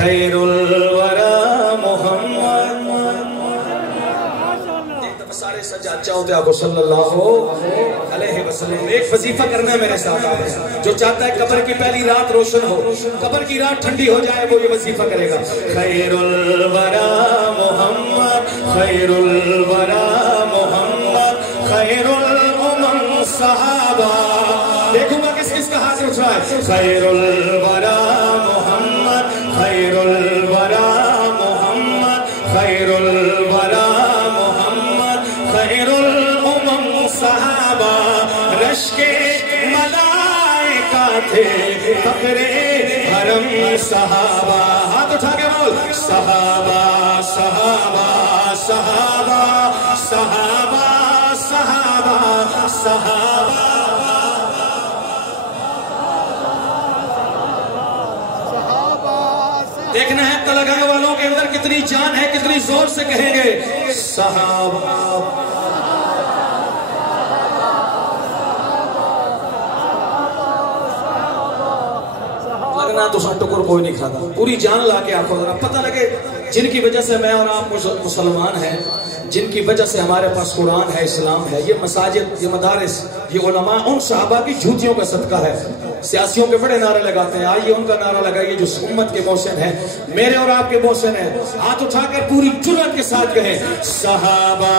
خیر الورا محمد. ایک دفعہ سارے سجاد چاہتے آپ کو صلی اللہ علیہ وسلم. ایک وظیفہ کرنا ہے میرے ساتھ آپ. جو چاہتا ہے قبر کی پہلی رات روشن ہو, قبر کی رات ٹھنڈی ہو جائے, وہ یہ وظیفہ کرے گا. خیر الورا محمد, خیر الورا محمد, خیر الامم صحابہ. دیکھوں گا کس کس کا ہاتھ اٹھ رہا ہے. خیر الورا محمد, خیر الورا محمد, خیر الورا محمد, خیر الامم صحابہ. رشک ملائکہ تھے فخر حرم صحابہ. ہاتھ اٹھا کے بول. صحابہ صحابہ صحابہ صحابہ صحابہ صحابہ. دیکھنا ہے تلنگانہ والوں کے اندر کتنی جان ہے, کتنی زور سے کہیں گے صحابہ. لگنا تو سن ٹکر کوئی نہیں کھاتا, پوری جان لا کے آپ کو ذرا پتہ لگے جن کی وجہ سے میں اور آپ مسلمان ہیں, جن کی وجہ سے ہمارے پاس قرآن ہے, اسلام ہے, یہ مساجد, یہ مدارس, یہ علماء, ان صحابہ کی جھوٹیوں کا صدقہ ہے. سیاسیوں کے بڑے نعرے لگاتے ہیں, آئیے ان کا نعرہ لگائیے جو امت کے محسن ہیں, میرے اور آپ کے محسن ہیں. ہاتھ اٹھا کر پوری جرأت کے ساتھ کہیں صحابہ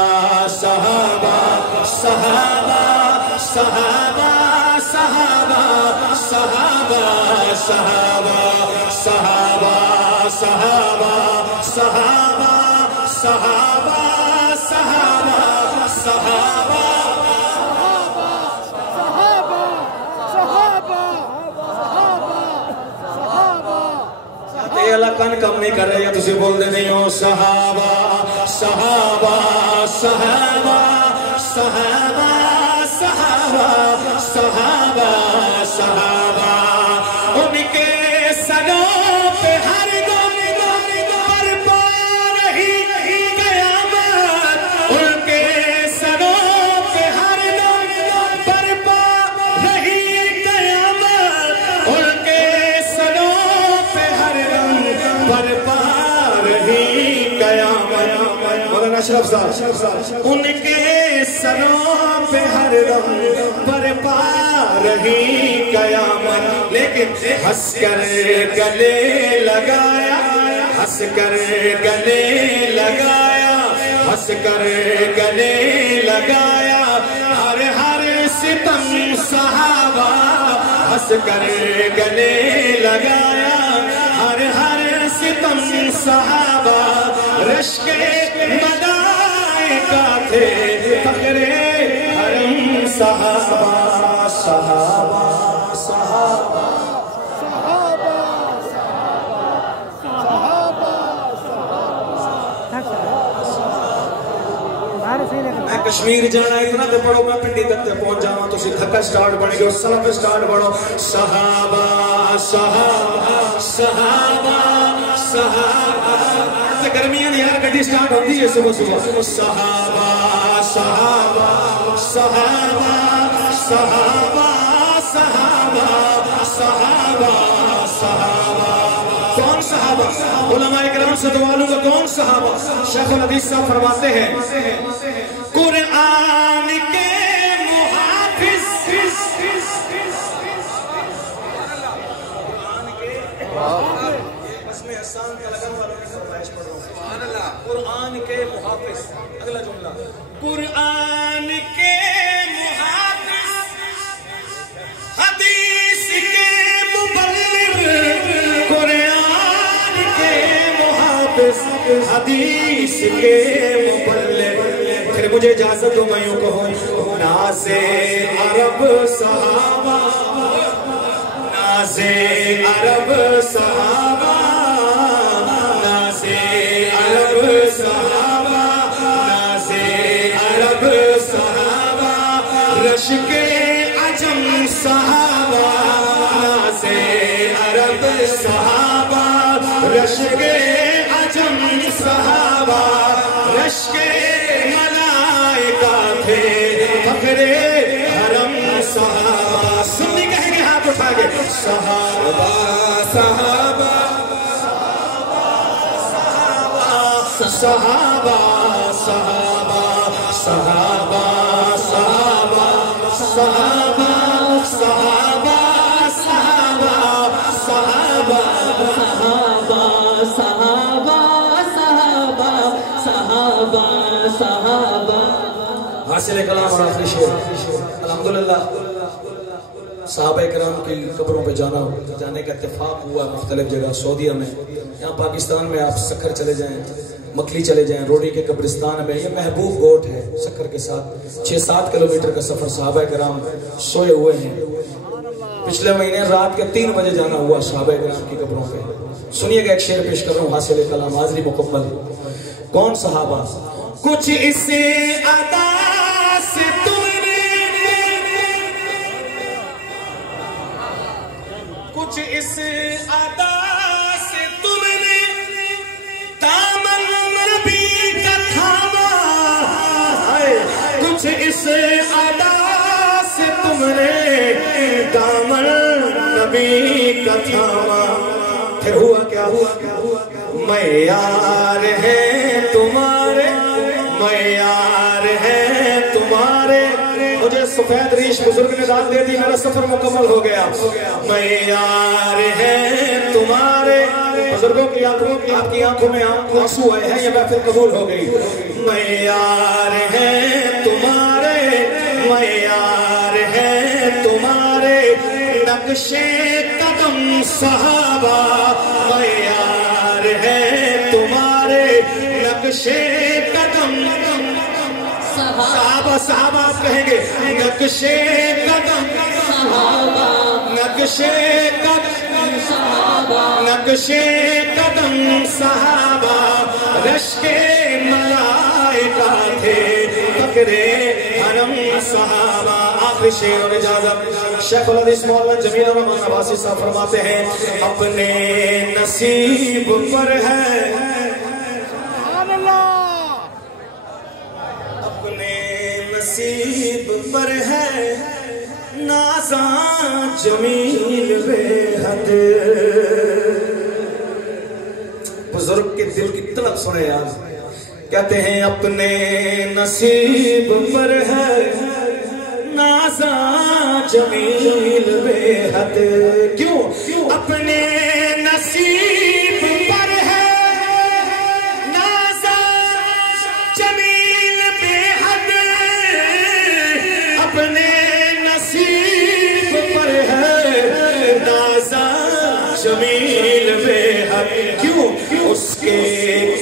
صحابہ صحابہ صحابہ صحابہ صحابہ صحابہ صحابہ صحابہ صحابہ صحابہ صحابہ. اللہ کن کم نہیں کر رہے, یا تسی بول دے نہیں ہو. صحابہ صحابہ صحابہ صحابہ صحابہ صحابہ صحابہ. ان کے سروں پہ ہر دم برپا رہی قیامت. ان کے سروں پہ ہر دم برپا رہی قیامت. ان کے سروں پہ ہر دم برپا رہی قیامت. مولانا اشرف صاحب. ان کے سروں پہ ہر دم برپا رہی قیامت. لیکن ہنس کر گلے لگایا, ہنس کر گلے لگایا, ہنس کر گلے لگایا ہر ہر ستم صحابہ. ہنس کر گلے لگایا ہر ہر ستم صحابہ. رشک ملائکہ تھے فخر حرم صحابہ صحابہ صحابہ صحابہ صحابہ. میں کشمیر جانا اتنا تے پڑھو, میں پنڈی تک تے پہنچ جاواں, تسی تھکا سٹارٹ بن گئے, سلف سٹارٹ بنو. صحابہ صحابہ صحابہ صحابہ. گرمیاں یار گڈی سٹارٹ ہوندی ہے صبح صبح. صحابہ صحابہ صحابہ صحابہ صحابہ صحابہ صحابہ. کون صحابہ؟ علماء کرام سے دعا لوں گا, کون صحابہ؟ شیخ الحدیث صاحب فرماتے ہیں قرآن کے محافظ, قرآن کے محافظ. اگلا جملہ قرآن کے محافظ, حدیث کے مبلغ. قرآن کے محافظ, حدیث کے مبلغ. پھر مجھے اجازت دو میں یوں کہوں ناز عرب صحابہ, ناز عرب صحابہ, ناز عرب صحابہ, ناز عرب صحابہ. رشک عجم صحابہ, ناز عرب صحابہ. رشک عجم صحابہ, رشک ملائکہ تھے فخر حرم صحابہ. سنی کہیں گے ہاتھ اٹھا کے صحابہ صحابہ सहाबा सहाबा सहाबा सहाबा सहाबा सहाबा सहाबा सहाबा सहाबा सहाबा सहाबा सहाबा। हासिल कलाम और आखिरी शेर। अल्हम्दुलिल्लाह सहाबा इकराम की कब्रों पे जाने का इत्तेफाक हुआ मुख्तलिफ जगह। सऊदीया में, यहाँ पाकिस्तान में आप सक्खर चले जाएं, मकली चले जाएं, रोडी के कब्रिस्तान में, ये महबूब गोट है सक्खर के साथ 6-7 किलोमीटर का सफर। सहाबा इकराम सोए हुए हैं। पिछले महीने रात के 3 बजे जाना हुआ सहाबा इकराम की कब्रों पे। सुनिएगा, एक शेर पेश कर रहा हूँ हासिल कलाम हाज़िरी मुकम्मल। कौन सहाबा? कुछ इससे अदा से तुमने, कुछ इस अदा से तुमने दामन नबी का थामा है। कुछ इस अदा से तुमने दामन नबी का थामा। फिर हुआ क्या? मैं यार है तुम्हारे, मैं यार है तुम्हारे। मुझे सफेद रीश बुजुर्ग ने दाद दे दी, मेरा सफर मुकम्मल हो गया। मैं यार है तुम्हारे। बुजुर्गों की आंखों की, आपकी आंखों में आंसू आए हैं, ये महफिल कबूल हो गई। मैं यार है तुम्हारे, मैं यार है तुम्हारे नक्शे कदम सहाबा। मैं यार है तुम्हारे नक्शे कदम सहाबा। सहाबा आप कहेंगे, नक्शे कदम सहाबा, नक्शे कदम सहाबा, नक्शे कदम सहाबा। रश्के मलाइका थे बकरे हरम सहाबा। आखिरी शेर और इजाजत। शेखुल हदीस मौलाना जमील रहमान अब्बासी साहब फरमाते हैं, अपने नसीब पर है, अपने नसीब पर है नाज़ा जमील बेहद। बुजुर्ग के दिल की तड़प सुने यार। कहते हैं अपने नसीब पर है नाज़ा जमील बेहद। क्यों? अपने नसीब पर है नाज़ा जमील बेहद। अपने नसीब पर है नाज़ा जमील बेहद। क्यों? उसके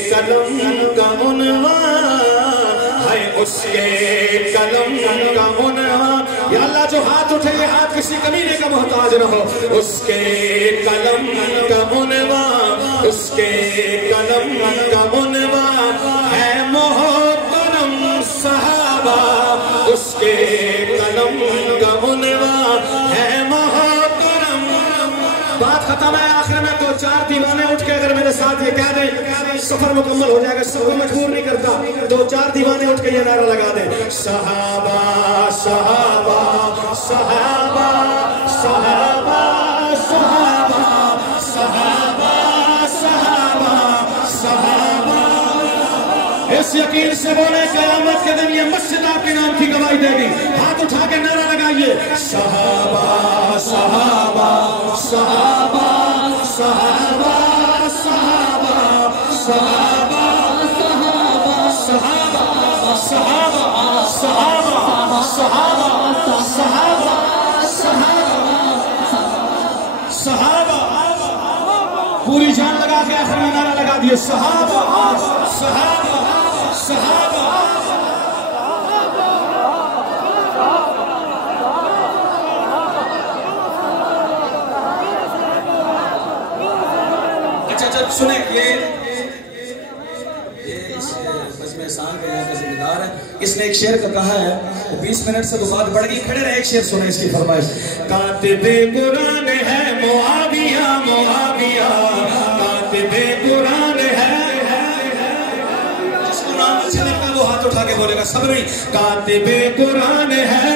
कलम का उन्वान है, उसके कलम का उन्वान। या अल्लाह जो हाथ उठे ये हाथ किसी कमीने का मोहताज न हो। उसके कलम का उन्वान, उसके कलम का उन्वान है मोहतरम सहाबा। उसके कलम का उन्वान है मोहतरम। बात खत्म है। आखिर में 2-4 दीवाने उठ के अगर मेरे साथ ये कह दें, सफर मुकम्मल हो जाएगा। सबको मजबूर नहीं करता। 2-4 दीवाने उठ के ये नारा लगा दे, सहाबा सहाबा सहाबा सहाबा सहाबा सहाबा सहाबा सहाबा। इस यकीन से बोले क़यामत के दिन ये मस्जिद आपके नाम की गवाही देगी। हाथ उठा के नारा लगाइए, सहाबा सहाबा सहाबा सहाबा सहाबा सहाबा सहाबा सहाबा सहाबा सहाबा सहाबा सहाबा। पूरी जान लगा के आखिर में नारा लगा दिए, सहाबा सहाबा सहाबा। अच्छा सुने, ये इस मजमे शान का यहाँ का जिम्मेदार है। इसने एक शेर का कहा है, 20 मिनट से तो बात बढ़ गई। खड़े रहे, एक शेर सुने इसकी फरमाइश। कातिबे कुरान है मुआविया, मुआविया कातिबे कुरान है। जिसको नाम अच्छा लगता है वो हाथ उठा के बोलेगा, सब नहीं। कातिबे कुरान है,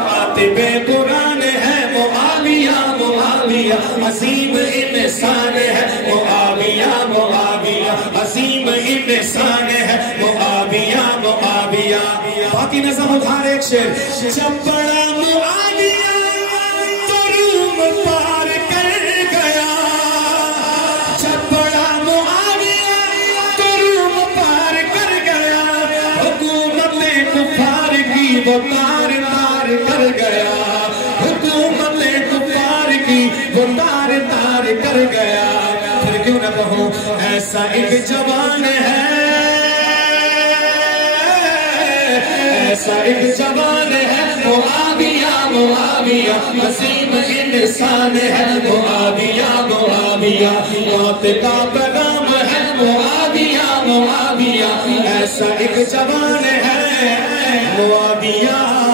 कातिबे कुरान है मुआविया, मुआविया अजीम इंसान है मुआविया, मुआविया अजीम ادھار ایک شعر جب بڑا معاویہ تو روم پار کر گیا جب بڑا معاویہ تو روم پار کر گیا حکومت کفار کی وہ تار تار کر گیا حکومت کفار کی وہ تار تار کر گیا پھر کیوں نہ کہوں ایسا ایک جوان ہے ایسا ایک جوان ہے معاویہ معاویہ عظیم انسان ہے معاویہ معاویہ موت کا پیغام ہے معاویہ معاویہ ایسا ایک جوان ہے معاویہ